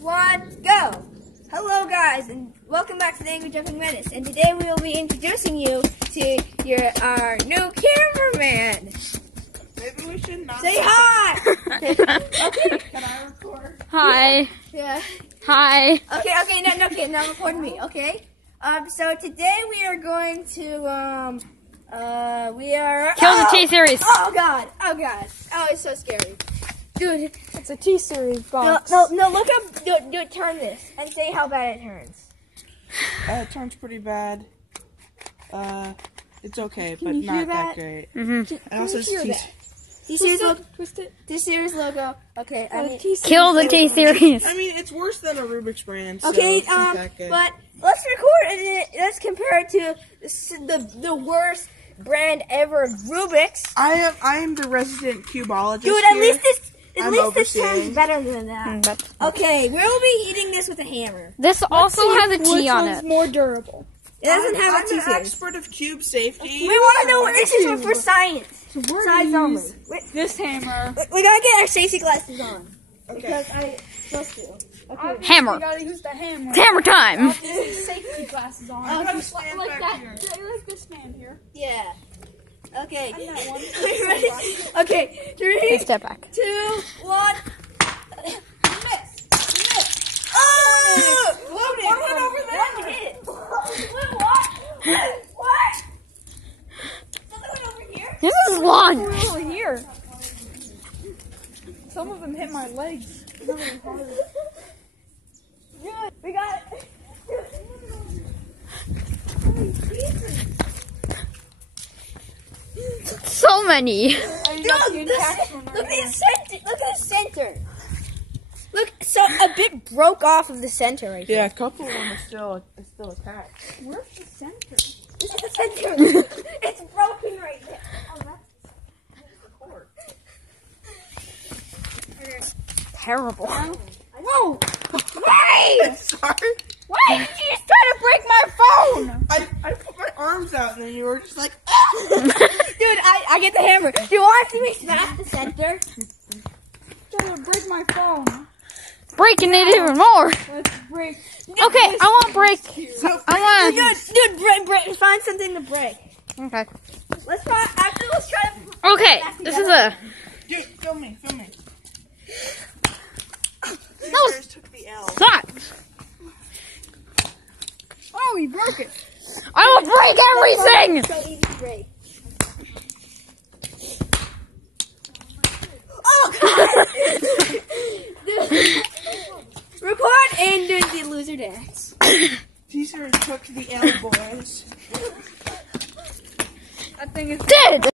1, go! Hello guys, and welcome back to the Angry Jumping Menace. And today we will be introducing you to our new cameraman. Maybe we should not. Say hi! Okay. Can I record? Hi. Yeah. Hi. Okay, now record me, okay? So today we are going to, Kill the T-Series. Oh god, oh it's so scary. Dude, It's a T-Series box. no, look up, do it, turn this, and say how bad it turns. It turns pretty bad. It's okay, but you hear not that great. Mm-hmm. And also, you hear it's T-Series logo. Twist it. T-Series logo. Okay, I mean, Kill the T-Series. I mean, it's worse than a Rubik's brand. So okay, it's not that good. but let's record it. Let's compare it to the worst brand ever, Rubik's. I am the resident cubologist. Dude, at least this overseeing. turns better than that. Okay, we'll be eating this with a hammer. This also has a T on it. More durable. It doesn't have a I'm an T-Series. expert of cube safety. We want to know what this is for science. Science only. This hammer. We gotta get our safety glasses on. Okay. Because I'm supposed to. Okay. Hammer. You gotta use the hammer. It's hammer time. Safety glasses on. I'm gonna stand like back that. here. Like this man here. Yeah. Okay. I'm that one. Are you ready? Okay. 3, Step back. 2, 1. Oh! One over there. One hit. What? What? Something went over here? This is long. Over here. Some of them hit my legs. Good. We got it. So many. Dude, look at the center. Look at the center. Look, so a bit broke off of the center right here. Yeah, a couple of them are still attached. Where's the center? This is the center. It's broken right there. Oh, that's the cord. Terrible. Whoa! Wait! Sorry. Why did you just try to break my phone? I put my arms out and then you were just like, Dude, I get the hammer. Do you want to see me smash the center? Trying to break my phone. Breaking it even more. Let's break. Okay, I want break. I Dude, break, find something to break. want. Okay. Let's try to... Okay, this is a. dude, film me. No, Scissors took the L. stop. Oh, he broke it. I will break everything. So easy to break. Oh, God! Record and do the loser dance. Scissors took the L, boys. That thing is Dead.